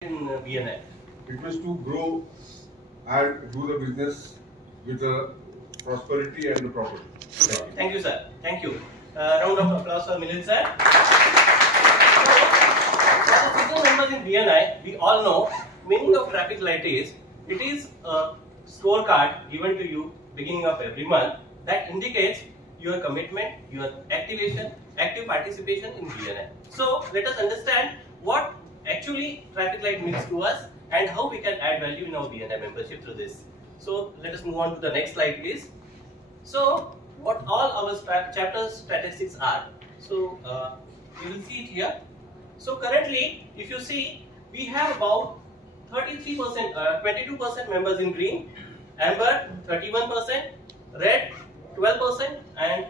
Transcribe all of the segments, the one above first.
in BNI? It was to grow and do the business with the prosperity and the profit. Thank you, sir. Thank you. Round of applause for Milind, sir. So, for the single members in BNI, we all know meaning of traffic light is it is a scorecard given to you beginning of every month that indicates your commitment, your activation, active participation in BNI. So let us understand what actually traffic light means to us and how we can add value in our BNI membership through this. So let us move on to the next slide, please. So what all our chapter statistics are. So you will see it here. So currently, if you see, we have about 33%, 22% members in green, amber 31%, red 12%, and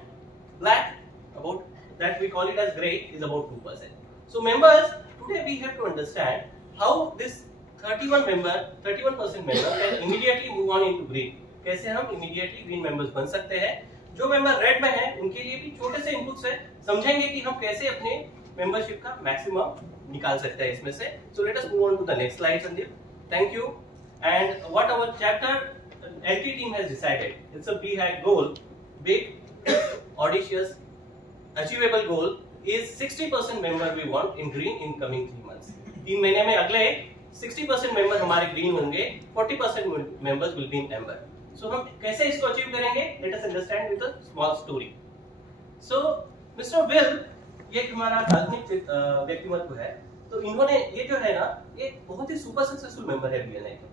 black about that we call it as gray is about 2%. So members, today we have to understand how this 31% member can immediately move on into green. कैसे हम immediately green members बन सकते हैं? जो member red में हैं, उनके लिए भी छोटे से inputs हैं, समझेंगे कि हम कैसे अपने membership का maximum निकाल सकते हैं इसमें से. So let us move on to the next slide, Sandeep. Thank you. And what our chapter LT team has decided, it's a big goal, big, audacious, achievable goal is 60% member we want in green in coming 3 months. 3 महीने में अगले 60% member हमारे green होंगे, 40% members will be in amber. So हम कैसे इसको achieve करेंगे? Let us understand with a small story. So Mr. Will ये हमारा काल्पनिक व्यक्तिमत्व है. तो इन्होंने ये जो है ना, ये बहुत ही सुपर सक्सेसफुल मेंबर है BNI के.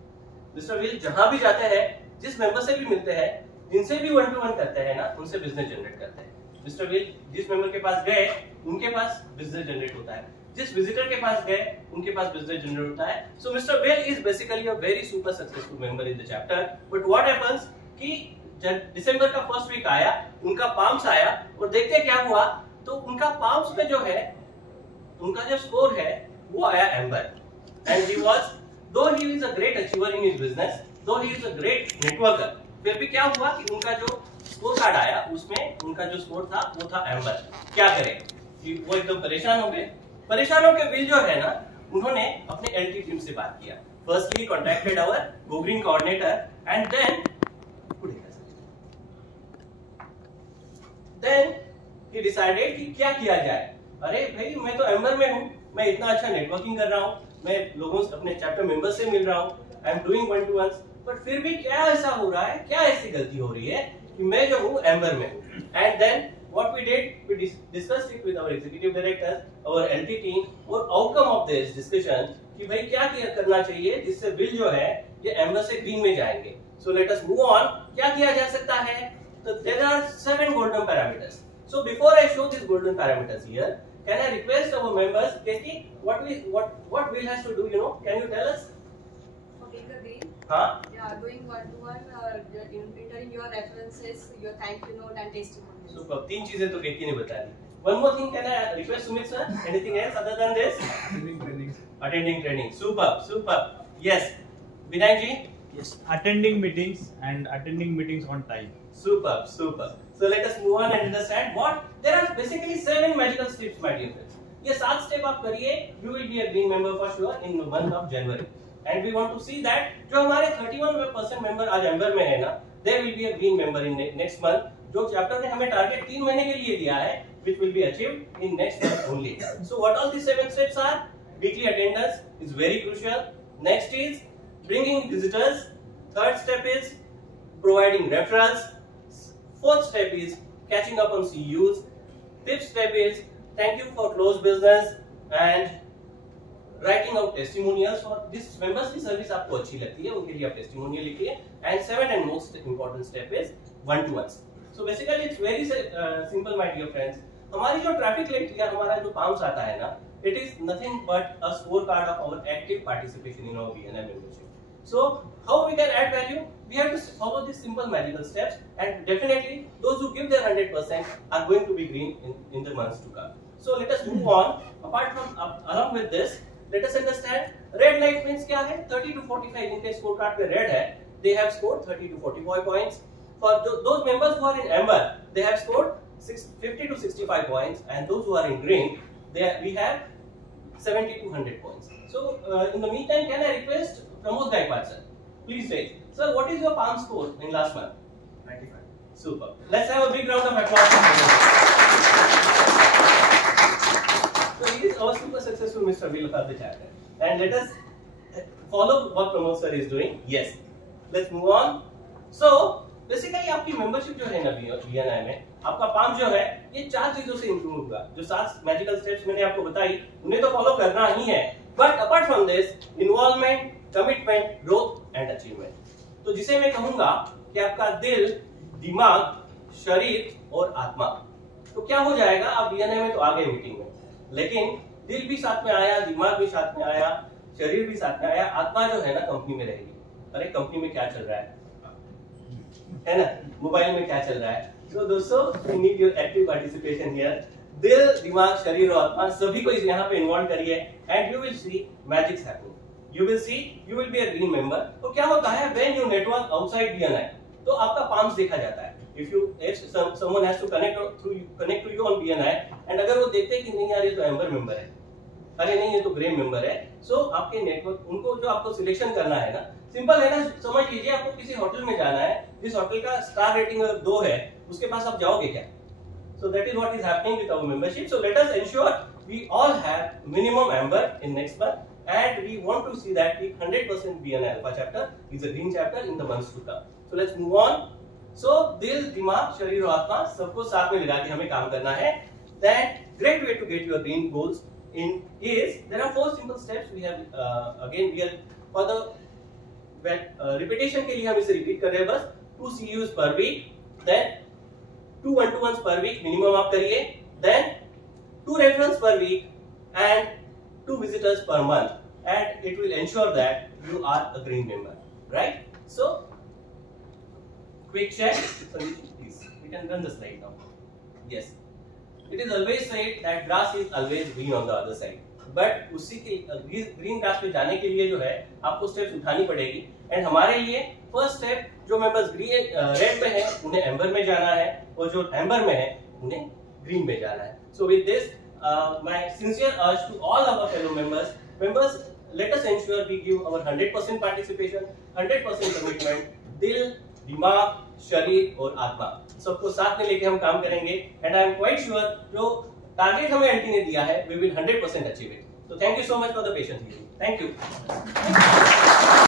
मिस्टर विल जहां भी जाते हैं, जिस मेंबर से भी मिलते हैं, जिनसे भी 1-to-1 करते हैं ना, उनसे बिजनेस जनरेट करते हैं. मिस्टर विल जिस मेंबर के पास गए, उनके पास बिजनेस जनरेट होता है. जिस विजिटर के पास गए, उनके पास बिजनेस जनरेट होता है. So mister Will is basically a very super successful member in the chapter. But what happens कि जब दिसंबर का फर्स्ट वीक आया, उनका पाम्स आया और देखते क्या हुआ, तो उनका पाम्स में जो है, उनका जो स्कोर है वो आया amber. And he was though he is a great achiever in his business, though he is a great networker, फिर भी क्या हुआ कि उनका जो स्कोर कार्ड आया उसमें उनका जो स्कोर था वो था एम्बर. क्या करें कि वो एकदम परेशान हो गए. परेशान होकर विल जो है ना, उन्होंने अपने एलटी टीम से बात किया. Firstly contacted our go green coordinator and then he decided कि क्या किया जाए. अरे भाई मैं तो एम्बर में हूँ, मैं इतना अच्छा नेटवर्किंग कर रहा हूँ, मैं लोगों से अपने चैप्टर मेंबर से मिल रहा हूँ, I am doing 1-to-1s, but फिर भी क्या ऐसा हो रहा है, क्या ऐसी गलती हो रही है कि मैं जो हूँ एम्बर में हूँ. And then what we did, we discussed it with our executive directors, our LT team, और outcome of this discussion कि भाई क्या करना चाहिए जिससे विल जो है ये एम्बर से ग्रीन में जाएंगे. So let us move on. क्या किया जा सकता है? तो there are 7 golden parameters. So before I show these golden parameters here, can I request our members, Katie, what Will has to do? You know, can you tell us? Okay, the green. हाँ. Yeah, doing 1-to-1, entering your references, your thank you note and testimonials. Super. 3 चीजें तो केटी ने बता दी. One more thing, can I request Sumit sir? Anything else other than this? Attending training. Super. Yes. Vinay ji? Yes. Attending meetings and attending meetings on time. Super. So let us move on and understand what there are basically 7 magical steps, my dear friends. ये 7 step आप करिए, you will be a green member for sure in the month of January. And we want to see that जो हमारे 31% member आज amber में है ना, there will be a green member in next month. जो chapter ने हमें target 3 महीने के लिए दिया है, which will be achieved in next month only. So what all these 7 steps are? Weekly attendance is very crucial. Next is bringing visitors. Third step is providing referrals. Fourth step is catching up on CUs. Fifth step is thank you for close business and writing out testimonials for this members की service आपको अच्छी लगती है, उनके लिए आप testimonial लिखिए. And 7th and most important step is 1-to-1s. So basically it's very simple, my dear friends. हमारी जो ट्रैफिक लाइट या हमारा जो पाम्स आता है ना, it is nothing but a scorecard of our active participation in our BNI membership. So how we can add value? We have to follow these simple magical steps, and definitely those who give their 100% are going to be green in the months to come. So let us move on. Apart from along with this, let us understand red light means क्या है. 30 to 45 जिनके score card पे red है, they have scored 30 to 45 points. For those members who are in amber, they have scored 50 to 65 points, and those who are in green, we have 70 to 100 points. So in the meantime, can I request Pramod Gaikwad sir? Please raise. Sir, what is your palm score in last month? 95. Super. Let's have a big round of applause for Pramod. So he is our super successful Mr. Wheel of the chapter. And let us follow what Pramod sir is doing. Yes. Let's move on. So basically आपकी membership जो है ना BNI में, आपका palm जो है ये 4 चीजों से इंप्रूव होगा। जो 7 मैजिकल स्टेप्स मैंने आपको बताई उन्हें तो फॉलो करना ही है, but apart from this involvement, commitment, growth and achievement. तो जिसे मैं कहूंगा कि आपका दिल, दिमाग, शरीर और आत्मा। तो क्या हो जाएगा, आप BNI में तो आ गए मीटिंग में, लेकिन दिल भी साथ में आया, दिमाग भी साथ में आया, शरीर भी साथ में आया, आत्मा जो है ना कंपनी में रहेगी। अरे कंपनी में क्या चल रहा है ना, मोबाइल में क्या चल रहा है। तो दोस्तों, we need your active participation here. दिल, दिमाग, शरीर और आत्मा सभी को यहाँ पे इन्वॉल्व करिए and you will see magics happening. You will see, you will be a dream member. तो क्या होता है, when you network outside BNI, तो आपका पाम्स देखा जाता है। if someone has to connect to you on BNI and अगर वो देखते हैं कि नहीं यार ये तो एम्बर मेंबर है, अरे नहीं ये तो ग्रे मेंबर है, सो आपके नेटवर्क, उनको जो आपको सिलेक्शन करना है ना, सिंपल है ना, समझ लीजिए आपको किसी होटल में जाना है, जिस होटल का स्टार रेटिंग 2 है, उसके पास आप जाओगे क्या? So that is what is happening with our membership. So let us ensure we all have minimum member in next month, and we want to see that 100% BNI Alpha chapter is a green chapter in the months to come. So let's move on. So दिल, दिमाग, शरीर और आत्मा सबको साथ में मिला के हमें काम करना है. Then great way to get your dream goals in is there are 4 simple steps. We have again we are for the repetition के लिए हम इसे repeat कर रहे हैं बस. 2 CUs per week, then 2 1-to-1s per week minimum आप करिए, then 2 referrals per week and 2 visitors per month, and it will ensure that you are a green member, right? So quick check, Sandeep, please we can run the slide now. Yes, it is always said that grass is always green on the other side, but उसी के green grass पे जाने के लिए जो है आपको steps उठानी पड़ेगी, एंड हमारे लिए फर्स्ट स्टेप जो मेंबर्स रेड में है उन्हें एम्बर में जाना है, और जो एम्बर में है उन्हें ग्रीन में जाना है. So with this my sincere urge to all our fellow members, let us ensure we give our 100% participation, 100% commitment. दिल, दिमाग, शरीर और आत्मा सबको साथ में लेके हम काम करेंगे, and I am quite sure जो टारगेट हमें एलटी ने दिया है we will 100% achieve it. So thank you so much for the patience. Thank you.